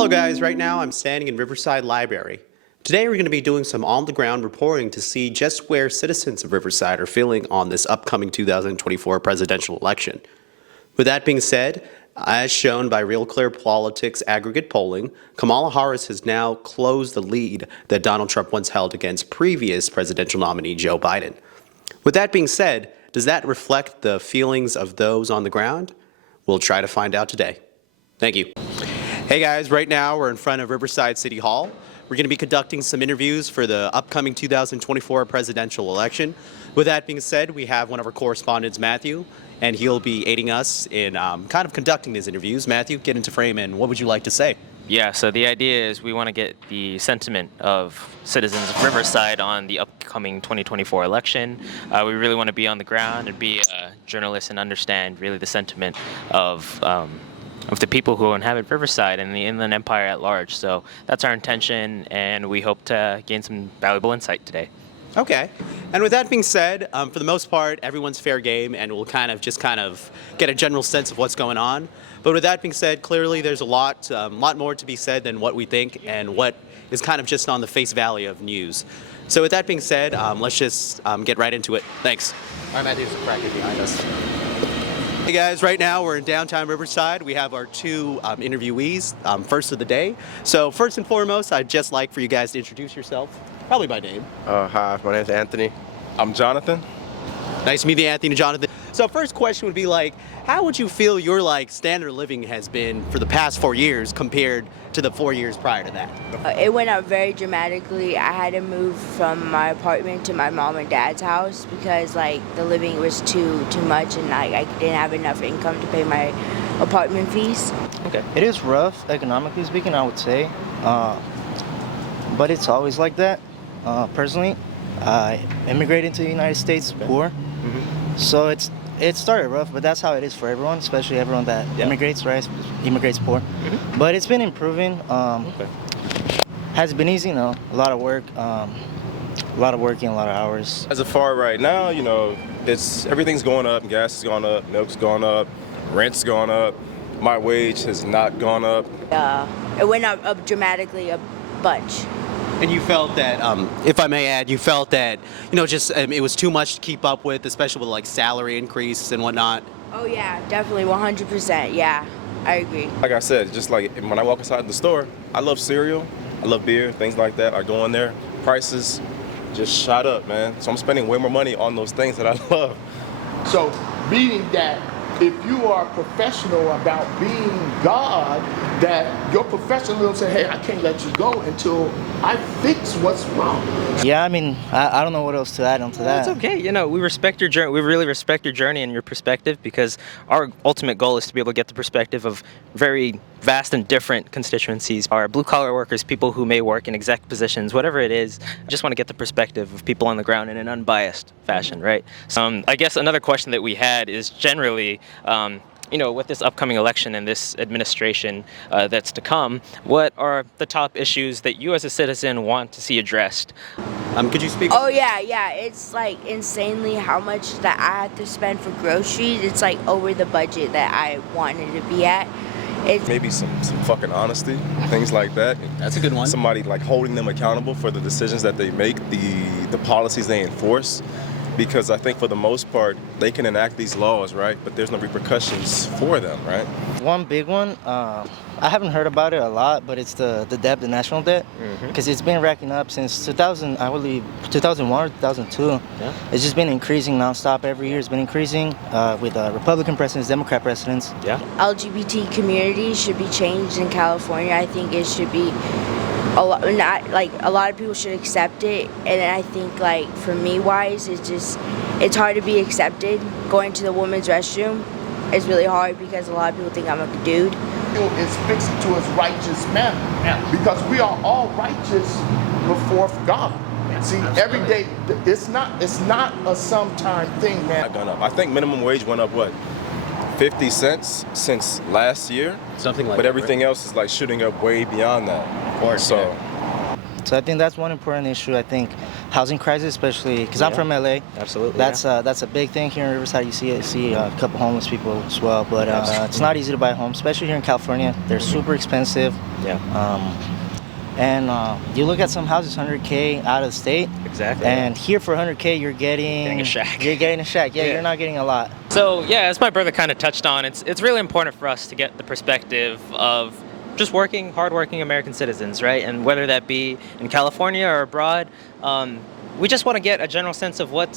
Hello guys, right now I'm standing in Riverside Library. Today we're going to be doing some on-the-ground reporting to see just where citizens of Riverside are feeling on this upcoming 2024 presidential election. With that being said, as shown by Real Clear Politics aggregate polling, Kamala Harris has now closed the lead that Donald Trump once held against previous presidential nominee Joe Biden. With that being said, does that reflect the feelings of those on the ground? We'll try to find out today. Thank you. Hey guys, right now we're in front of Riverside City Hall. We're going to be conducting some interviews for the upcoming 2024 presidential election. With that being said, we have one of our correspondents, Matthew, and he'll be aiding us in kind of conducting these interviews. Matthew, get into frame, and what would you like to say? Yeah, so the idea is we want to get the sentiment of citizens of Riverside on the upcoming 2024 election. We really want to be on the ground and be a journalist and understand really the sentiment of the people who inhabit Riverside and the Inland Empire at large. So that's our intention, and we hope to gain some valuable insight today. Okay. And with that being said, for the most part, everyone's fair game, and we'll kind of get a general sense of what's going on. But with that being said, clearly there's a lot more to be said than what we think and what is kind of just on the face value of news. So with that being said, let's just get right into it. Thanks. All right, Matthew's the bracket behind us. Hey guys, right now we're in downtown Riverside. We have our two interviewees, first of the day. So first and foremost, I'd just like for you guys to introduce yourself, probably by name. Hi, my name's Anthony. I'm Jonathan. Nice to meet you, Anthony and Jonathan. So first question would be how would you feel your standard of living has been for the past 4 years compared to the 4 years prior to that? It went up very dramatically. I had to move from my apartment to my mom and dad's house because the living was too much, and I didn't have enough income to pay my apartment fees. Okay. It is rough economically speaking, I would say, but it's always like that. Personally, I immigrated to the United States poor, so it started rough, but that's how it is for everyone, especially everyone that immigrates, right? Immigrates poor. But it's been improving. Has been easy, a lot of work, working, a lot of hours. As of far right now, everything's going up. Gas is going up, milk's going up, rent's going up. My wage has not gone up. It went up dramatically, a bunch. And you felt that, if I may add, you felt that, it was too much to keep up with, especially with salary increases and whatnot? Oh yeah, definitely, 100%, yeah, I agree. Like I said, just like when I walk inside the store, I love cereal, I love beer, things like that. I go in there, prices just shot up, man. So I'm spending way more money on those things that I love. So, meaning that if you are professional about being God, that your professionalism say, hey, I can't let you go until I fix what's wrong. Yeah, I don't know what else to add onto that. It's okay. We respect your journey. We really respect your journey and your perspective, because our ultimate goal is to be able to get the perspective of very vast and different constituencies. Our blue-collar workers, people who may work in exec positions, whatever it is, I just want to get the perspective of people on the ground in an unbiased fashion, right? So I guess another question that we had is generally, with this upcoming election and this administration that's to come, what are the top issues that you as a citizen want to see addressed? Could you speak? Oh yeah, it's insanely how much that I have to spend for groceries. It's over the budget that I wanted to be at. Maybe some fucking honesty, things like that. That's a good one. Somebody holding them accountable for the decisions that they make, the policies they enforce. Because I think for the most part, they can enact these laws, right? But there's no repercussions for them, right? One big one, I haven't heard about it a lot, but it's the debt, the national debt. Because it's been racking up since 2000, I believe 2001 or 2002. Yeah. It's just been increasing nonstop every year. It's been increasing with Republican presidents, Democrat presidents. Yeah. LGBT community should be changed in California. I think it should be a lot of people should accept it, and I think for me wise, it's hard to be accepted. Going to the women's restroom is really hard because a lot of people think I'm a dude. It's fixed to his righteous manner, because we are all righteous before God. See, every day, it's not a sometime thing, man. Gone up. I think minimum wage went up, 50 cents since last year? Something like that. But everything else is shooting up way beyond that. Of course. So I think that's one important issue. I think housing crisis, especially because I'm Yeah. from LA. Absolutely. That's a big thing here in Riverside. You see a couple homeless people as well, but it's not easy to buy homes, especially here in California. They're super expensive. Yeah. And you look at some houses, 100K out of the state. Exactly. And here for 100K, you're getting a shack. You're getting a shack. Yeah, Yeah. you're not getting a lot. So yeah, as my brother kind of touched on, it's really important for us to get the perspective of just hardworking American citizens, right? And whether that be in California or abroad, we just want to get a general sense of what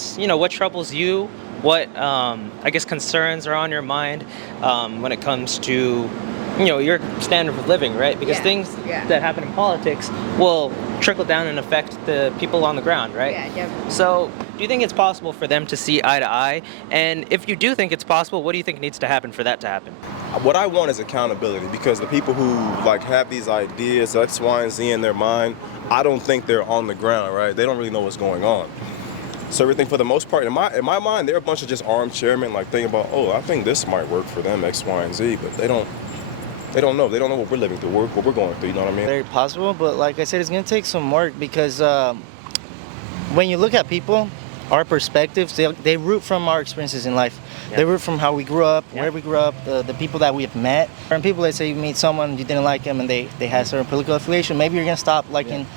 troubles you, what I guess concerns are on your mind when it comes to your standard of living, right? Because things that happen in politics will trickle down and affect the people on the ground, right? Yeah, definitely. So, do you think it's possible for them to see eye to eye? And if you do think it's possible, what do you think needs to happen for that to happen? What I want is accountability, because the people who have these ideas, X, Y, and Z in their mind, I don't think they're on the ground, right? They don't really know what's going on. So everything, for the most part, in my mind, they're a bunch of just armchairmen, thinking about, I think this might work for them, X, Y, and Z, but they don't know. They don't know what we're living through, what we're going through. You know what I mean? Very possible, but like I said, it's gonna take some work because when you look at people, our perspectives, they root from our experiences in life. Yeah. They root from how we grew up, where we grew up, the people that we have met. And people that say you meet someone, you didn't like them, and they had certain political affiliation, maybe you're gonna stop liking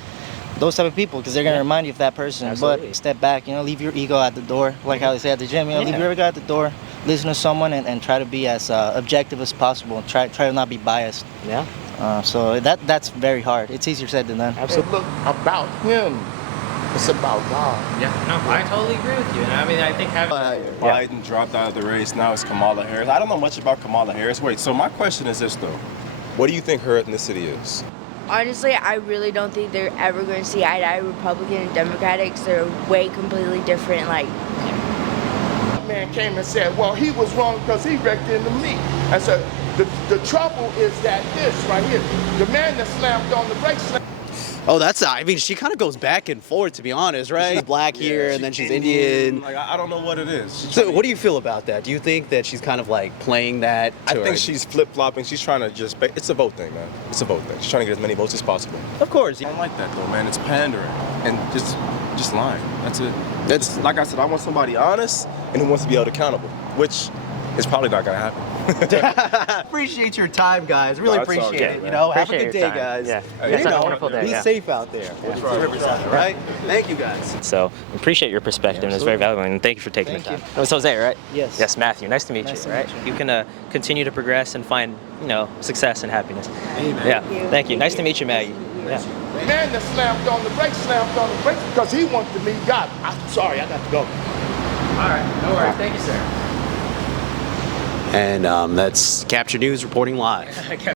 those type of people because they're gonna remind you of that person. Absolutely. But step back, leave your ego at the door, like how they say at the gym. Leave your ego at the door. Listen to someone and try to be as objective as possible. Try to not be biased. Yeah. So that's very hard. It's easier said than done. It look about him. It's about God. Yeah. No, I totally agree with you. And I mean, I think having Biden dropped out of the race. Now it's Kamala Harris. I don't know much about Kamala Harris. Wait, so my question is this, though. What do you think her ethnicity is? Honestly, I really don't think they're ever going to see eye to eye, Republican and Democratic. They're way completely different. Man came and said, well, he was wrong because he wrecked into me. I said, the trouble is that this right here, the man that slammed on the brakes. Oh, she kind of goes back and forth, to be honest, right? She's black here, and then she's Indian. I don't know what it is. So what do you feel about that? Do you think that she's kind of playing that? I think she's flip-flopping. She's trying to it's a vote thing, man. It's a vote thing. She's trying to get as many votes as possible. Of course. I don't like that, though, man. It's pandering and just lying. That's it. That's, like I said, I want somebody honest and who wants to be held accountable, which is probably not going to happen. Appreciate your time, guys. Really No, that's all appreciate it. good, Have a Appreciate good day, your time. guys. Yeah. And, It's a wonderful day, Be yeah. safe out there. It's Riverside, all right? Thank you, guys. So appreciate your perspective, and it's very valuable. And thank you for taking the time. It was Jose, right? Yes. Yes, Matthew. Nice to meet Nice you. to Right? meet you. You can continue to progress and find success and happiness. Amen. Yeah. Thank you. Nice to meet you, Maggie. Yeah. The man that slammed on the brakes because he wanted to meet God. I'm sorry, I got to go. All right. No worries. Thank you, sir. And that's Capture News reporting live.